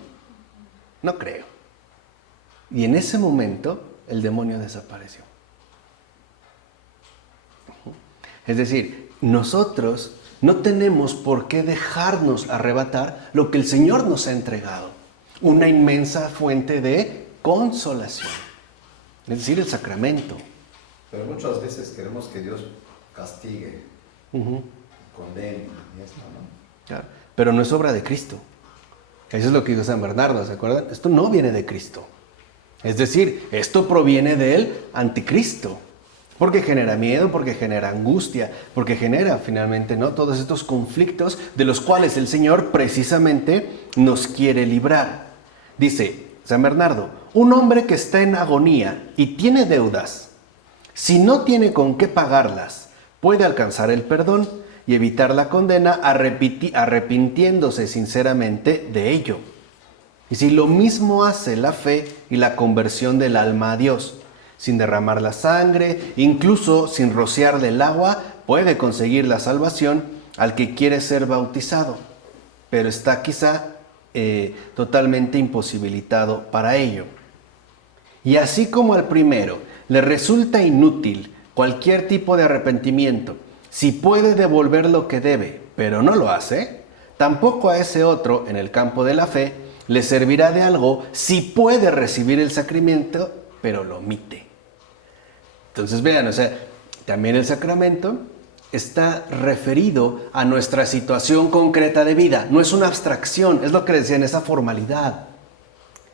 No creo. Y en ese momento el demonio desapareció. Es decir, nosotros no tenemos por qué dejarnos arrebatar lo que el Señor nos ha entregado. Una inmensa fuente de consolación. Es decir, el sacramento. Pero muchas veces queremos que Dios castigue, condene y esto, ¿no? Claro. Pero no es obra de Cristo. Eso es lo que dijo San Bernardo, ¿se acuerdan? Esto no viene de Cristo. Es decir, esto proviene del anticristo. Porque genera miedo, porque genera angustia, porque genera finalmente, ¿no?, todos estos conflictos de los cuales el Señor precisamente nos quiere librar. Dice San Bernardo, un hombre que está en agonía y tiene deudas, si no tiene con qué pagarlas, puede alcanzar el perdón y evitar la condena arrepintiéndose sinceramente de ello. Y si lo mismo hace la fe y la conversión del alma a Dios, sin derramar la sangre, incluso sin rociarle el agua, puede conseguir la salvación al que quiere ser bautizado, pero está quizá totalmente imposibilitado para ello. Y así como al primero le resulta inútil cualquier tipo de arrepentimiento, si puede devolver lo que debe, pero no lo hace, tampoco a ese otro, en el campo de la fe, le servirá de algo si puede recibir el sacramento, pero lo omite. Entonces vean, o sea, también el sacramento está referido a nuestra situación concreta de vida. No es una abstracción, es lo que decían, esa formalidad.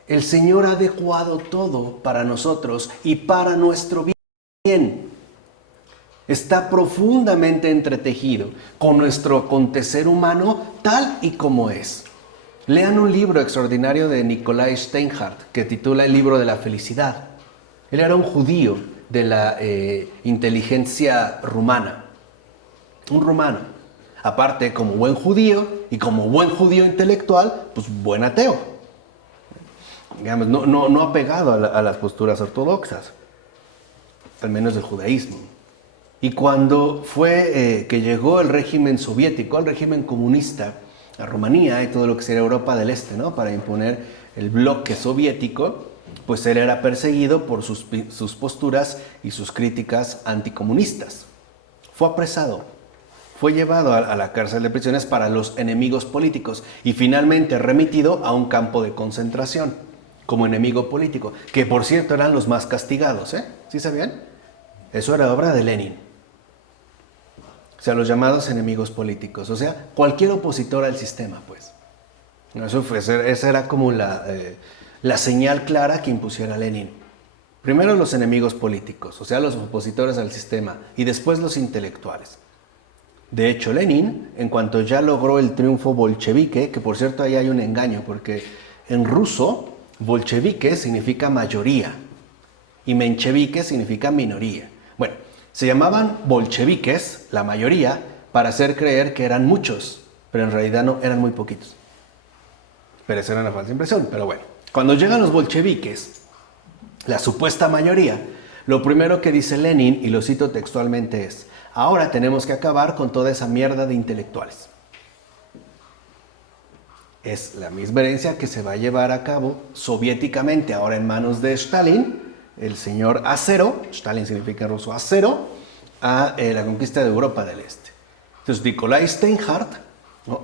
El Señor ha adecuado todo para nosotros y para nuestro bien. Está profundamente entretejido con nuestro acontecer humano tal y como es. Lean un libro extraordinario de Nikolai Steinhardt que titula El libro de la felicidad. Él era un judío de la inteligencia rumana. Un rumano. Aparte, como buen judío y como buen judío intelectual, pues buen ateo. Digamos, no apegado a las posturas ortodoxas, al menos del judaísmo. Y cuando fue que llegó el régimen soviético, el régimen comunista, a Rumanía y todo lo que sería Europa del Este, ¿no?, para imponer el bloque soviético, pues él era perseguido por sus posturas y sus críticas anticomunistas. Fue apresado, fue llevado a la cárcel de prisiones para los enemigos políticos y finalmente remitido a un campo de concentración como enemigo político, que por cierto eran los más castigados, ¿eh? ¿Sí sabían? Eso era obra de Lenin. O sea, los llamados enemigos políticos, o sea, cualquier opositor al sistema, pues. Esa era como la señal clara que impusiera Lenin. Primero los enemigos políticos, o sea, los opositores al sistema, y después los intelectuales. De hecho, Lenin, en cuanto ya logró el triunfo bolchevique, que por cierto ahí hay un engaño, porque en ruso, bolchevique significa mayoría, y menchevique significa minoría. Bueno, se llamaban bolcheviques, la mayoría, para hacer creer que eran muchos, pero en realidad no, eran muy poquitos. Pero esa era una falsa impresión, pero bueno. Cuando llegan los bolcheviques, la supuesta mayoría, lo primero que dice Lenin, y lo cito textualmente, es: ahora tenemos que acabar con toda esa mierda de intelectuales. Es la misma herencia que se va a llevar a cabo soviéticamente, ahora en manos de Stalin, el señor Acero, Stalin significa en ruso acero, a la conquista de Europa del Este. Entonces Nikolai Steinhardt, ¿no?,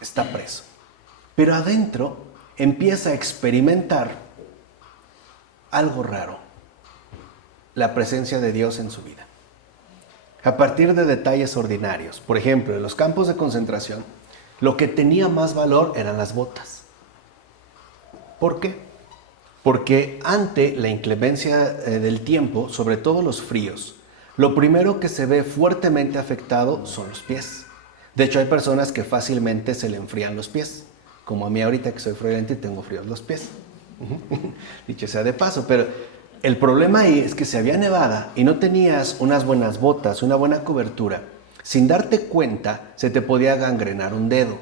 está preso. Pero adentro empieza a experimentar algo raro. La presencia de Dios en su vida. A partir de detalles ordinarios. Por ejemplo, en los campos de concentración, lo que tenía más valor eran las botas. ¿Por qué? Porque ante la inclemencia del tiempo, sobre todo los fríos, lo primero que se ve fuertemente afectado son los pies. De hecho, hay personas que fácilmente se le enfrían los pies, como a mí ahorita que soy friolento y tengo fríos los pies. Dicho sea de paso, pero el problema ahí es que si había nevada y no tenías unas buenas botas, una buena cobertura, sin darte cuenta se te podía gangrenar un dedo.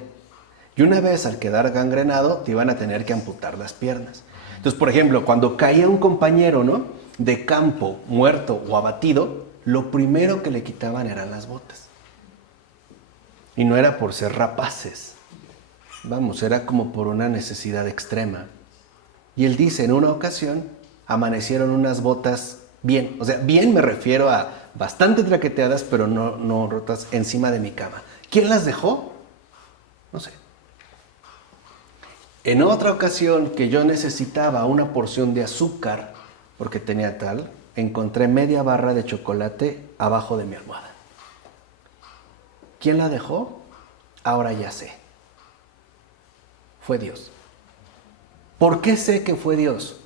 Y una vez al quedar gangrenado te iban a tener que amputar las piernas. Entonces, por ejemplo, cuando caía un compañero, ¿no?, de campo muerto o abatido, lo primero que le quitaban eran las botas. Y no era por ser rapaces. Vamos, era como por una necesidad extrema. Y él dice, en una ocasión, amanecieron unas botas bien. O sea, bien me refiero a bastante traqueteadas, pero no rotas, encima de mi cama. ¿Quién las dejó? No sé. En otra ocasión que yo necesitaba una porción de azúcar, porque tenía tal, encontré media barra de chocolate abajo de mi almohada. ¿Quién la dejó? Ahora ya sé. Fue Dios. ¿Por qué sé que fue Dios?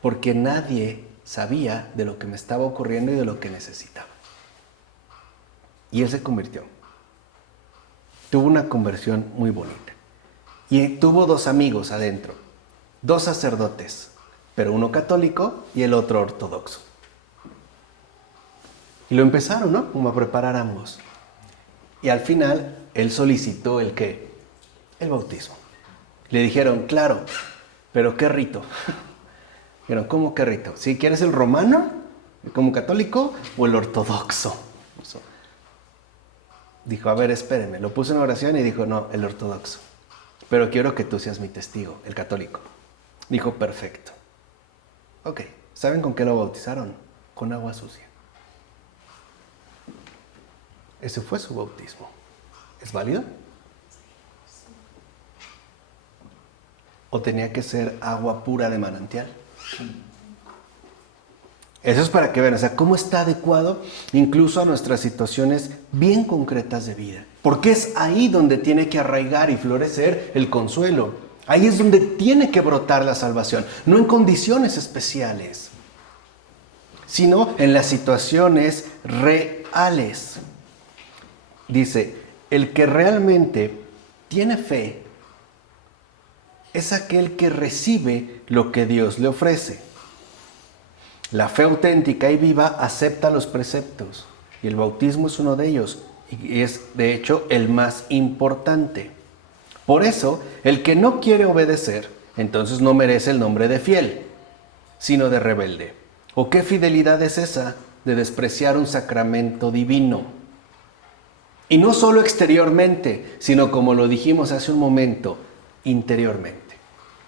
Porque nadie sabía de lo que me estaba ocurriendo y de lo que necesitaba. Y él se convirtió. Tuvo una conversión muy bonita. Y tuvo 2 amigos adentro, 2 sacerdotes, pero uno católico y el otro ortodoxo. Y lo empezaron, ¿no?, como a preparar ambos. Y al final, él solicitó ¿el qué? El bautismo. Le dijeron, claro, pero ¿qué rito? Dijeron, ¿cómo qué rito? ¿Si quieres el romano, como católico, o el ortodoxo? Dijo, a ver, espérenme. Lo puso en oración y dijo, no, el ortodoxo. Pero quiero que tú seas mi testigo, el católico. Dijo, perfecto. Ok, ¿saben con qué lo bautizaron? Con agua sucia. Ese fue su bautismo. ¿Es válido? ¿O tenía que ser agua pura de manantial? Eso es para que vean, o sea, cómo está adecuado incluso a nuestras situaciones bien concretas de vida. Porque es ahí donde tiene que arraigar y florecer el consuelo. Ahí es donde tiene que brotar la salvación, no en condiciones especiales, sino en las situaciones reales. Dice, el que realmente tiene fe es aquel que recibe lo que Dios le ofrece. La fe auténtica y viva acepta los preceptos y el bautismo es uno de ellos y es de hecho el más importante. Por eso, el que no quiere obedecer, entonces no merece el nombre de fiel, sino de rebelde. ¿O qué fidelidad es esa de despreciar un sacramento divino? Y no solo exteriormente, sino como lo dijimos hace un momento, interiormente.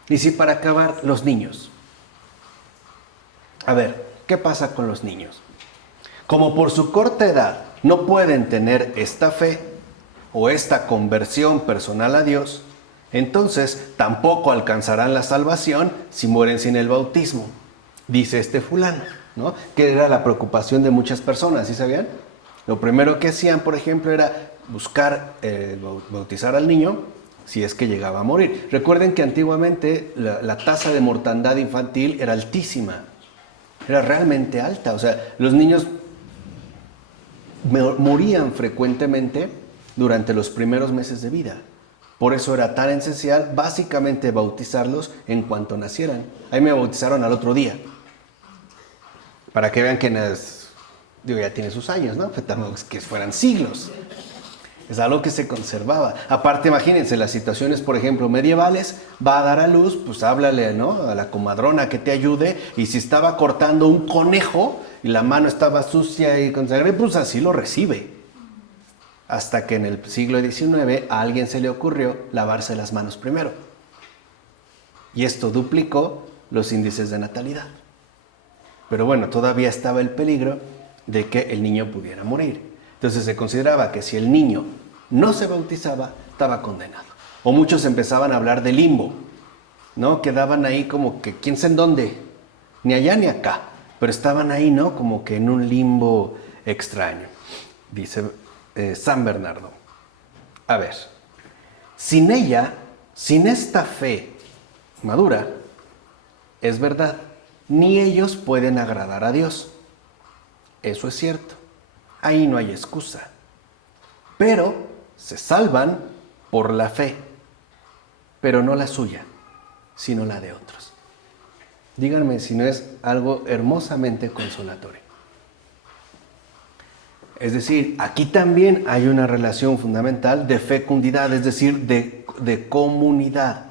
Y si para acabar, los niños. A ver, ¿qué pasa con los niños? Como por su corta edad no pueden tener esta fe o esta conversión personal a Dios, entonces tampoco alcanzarán la salvación si mueren sin el bautismo. Dice este fulano, ¿no?, que era la preocupación de muchas personas, ¿sí sabían? Lo primero que hacían, por ejemplo, era buscar bautizar al niño si es que llegaba a morir. Recuerden que antiguamente la tasa de mortandad infantil era altísima. Era realmente alta, o sea, los niños morían frecuentemente durante los primeros meses de vida. Por eso era tan esencial básicamente bautizarlos en cuanto nacieran. A mí me bautizaron al otro día, para que vean que ya tiene sus años, ¿no? Que fueran siglos. Es algo que se conservaba. Aparte, imagínense, las situaciones, por ejemplo, medievales, va a dar a luz, pues háblale, ¿no?, a la comadrona que te ayude, y si estaba cortando un conejo y la mano estaba sucia y con sangre, pues así lo recibe. Hasta que en el siglo XIX a alguien se le ocurrió lavarse las manos primero. Y esto duplicó los índices de natalidad. Pero bueno, todavía estaba el peligro de que el niño pudiera morir. Entonces se consideraba que si el niño no se bautizaba, estaba condenado. O muchos empezaban a hablar de limbo, ¿no? Quedaban ahí como que, quién sabe en dónde, ni allá ni acá, pero estaban ahí, ¿no? Como que en un limbo extraño, dice San Bernardo. A ver, sin ella, sin esta fe madura, es verdad, ni ellos pueden agradar a Dios. Eso es cierto, ahí no hay excusa. Pero se salvan por la fe, pero no la suya, sino la de otros. Díganme si no es algo hermosamente consolatorio. Es decir, aquí también hay una relación fundamental de fecundidad, es decir, de comunidad.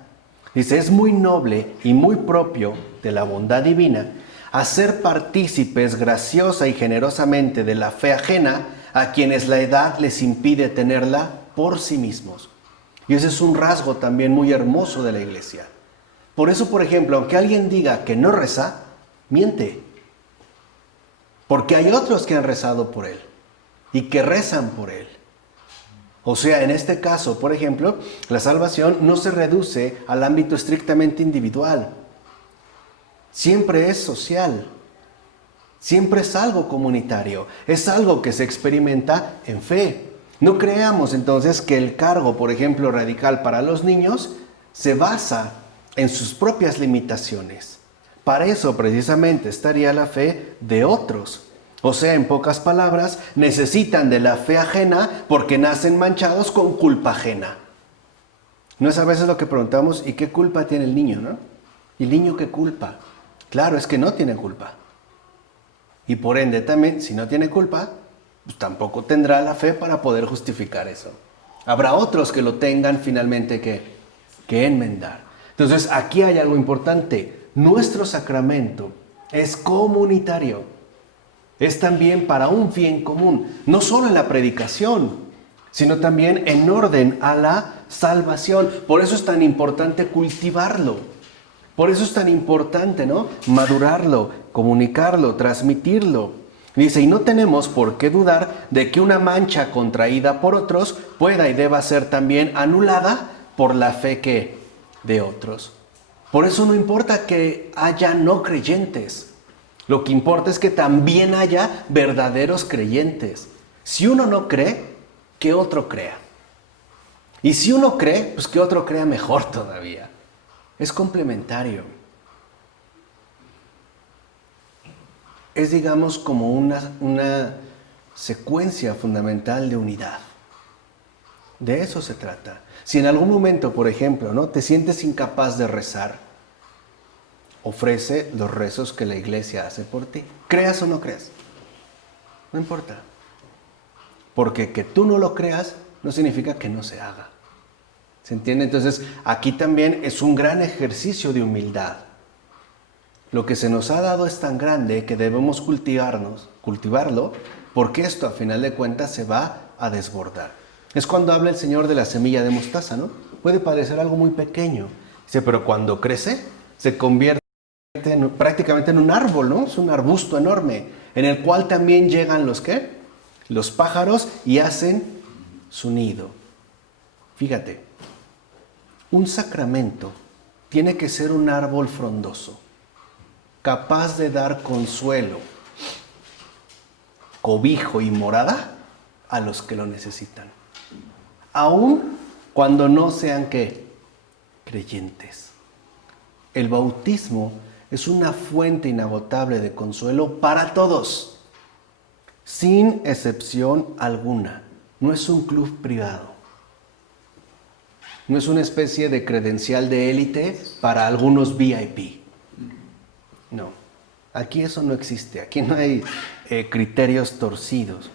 Dice, es muy noble y muy propio de la bondad divina hacer partícipes graciosa y generosamente de la fe ajena a quienes la edad les impide tenerla por sí mismos. Y ese es un rasgo también muy hermoso de la iglesia. Por eso, por ejemplo, aunque alguien diga que no reza, miente. Porque hay otros que han rezado por él y que rezan por él. O sea, en este caso, por ejemplo, la salvación no se reduce al ámbito estrictamente individual. Siempre es social. Siempre es algo comunitario. Es algo que se experimenta en fe. No creamos entonces que el cargo, por ejemplo, radical para los niños se basa en sus propias limitaciones. Para eso precisamente estaría la fe de otros. O sea, en pocas palabras, necesitan de la fe ajena porque nacen manchados con culpa ajena. No es a veces lo que preguntamos, ¿y qué culpa tiene el niño, no? ¿Y el niño qué culpa? Claro, es que no tiene culpa. Y por ende también, si no tiene culpa, pues tampoco tendrá la fe para poder justificar eso. Habrá otros que lo tengan finalmente que enmendar. Entonces, aquí hay algo importante. Nuestro sacramento es comunitario. Es también para un bien común, no solo en la predicación, sino también en orden a la salvación. Por eso es tan importante cultivarlo. Por eso es tan importante, ¿no? Madurarlo, comunicarlo, transmitirlo. Dice, y no tenemos por qué dudar de que una mancha contraída por otros pueda y deba ser también anulada por la fe de otros. Por eso no importa que haya no creyentes. Lo que importa es que también haya verdaderos creyentes. Si uno no cree, que otro crea. Y si uno cree, pues que otro crea mejor todavía. Es complementario. Es, digamos, como una secuencia fundamental de unidad. De eso se trata. Si en algún momento, por ejemplo, ¿no?, te sientes incapaz de rezar, ofrece los rezos que la iglesia hace por ti. Creas o no creas. No importa. Porque que tú no lo creas no significa que no se haga. ¿Se entiende? Entonces, aquí también es un gran ejercicio de humildad. Lo que se nos ha dado es tan grande que debemos cultivarlo, porque esto a final de cuentas se va a desbordar. Es cuando habla el Señor de la semilla de mostaza, ¿no? Puede parecer algo muy pequeño. Dice, pero cuando crece, se convierte prácticamente en un árbol, ¿no? Es un arbusto enorme, en el cual también llegan los ¿qué? Los pájaros y hacen su nido. Fíjate, un sacramento tiene que ser un árbol frondoso, capaz de dar consuelo, cobijo y morada a los que lo necesitan, aun cuando no sean ¿qué? Creyentes. El bautismo es una fuente inagotable de consuelo para todos, sin excepción alguna. No es un club privado. No es una especie de credencial de élite para algunos VIP. No, aquí eso no existe. Aquí no hay criterios torcidos.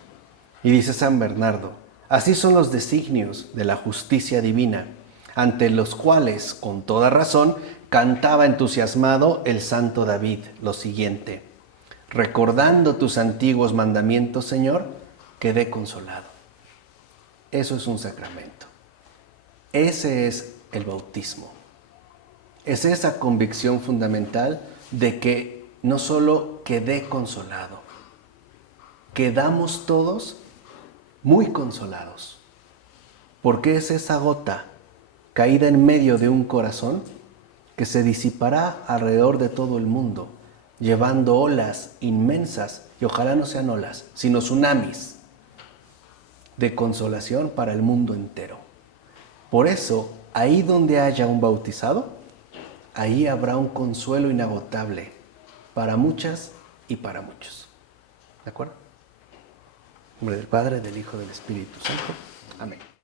Y dice San Bernardo, así son los designios de la justicia divina, ante los cuales, con toda razón, cantaba entusiasmado el santo David lo siguiente: recordando tus antiguos mandamientos, Señor, quedé consolado. Eso es un sacramento. Ese es el bautismo. Es esa convicción fundamental de que no solo quedé consolado, quedamos todos muy consolados, porque es esa gota caída en medio de un corazón que se disipará alrededor de todo el mundo, llevando olas inmensas, y ojalá no sean olas, sino tsunamis de consolación para el mundo entero. Por eso, ahí donde haya un bautizado, ahí habrá un consuelo inagotable para muchas y para muchos. ¿De acuerdo? En nombre del Padre, del Hijo y del Espíritu Santo. Amén.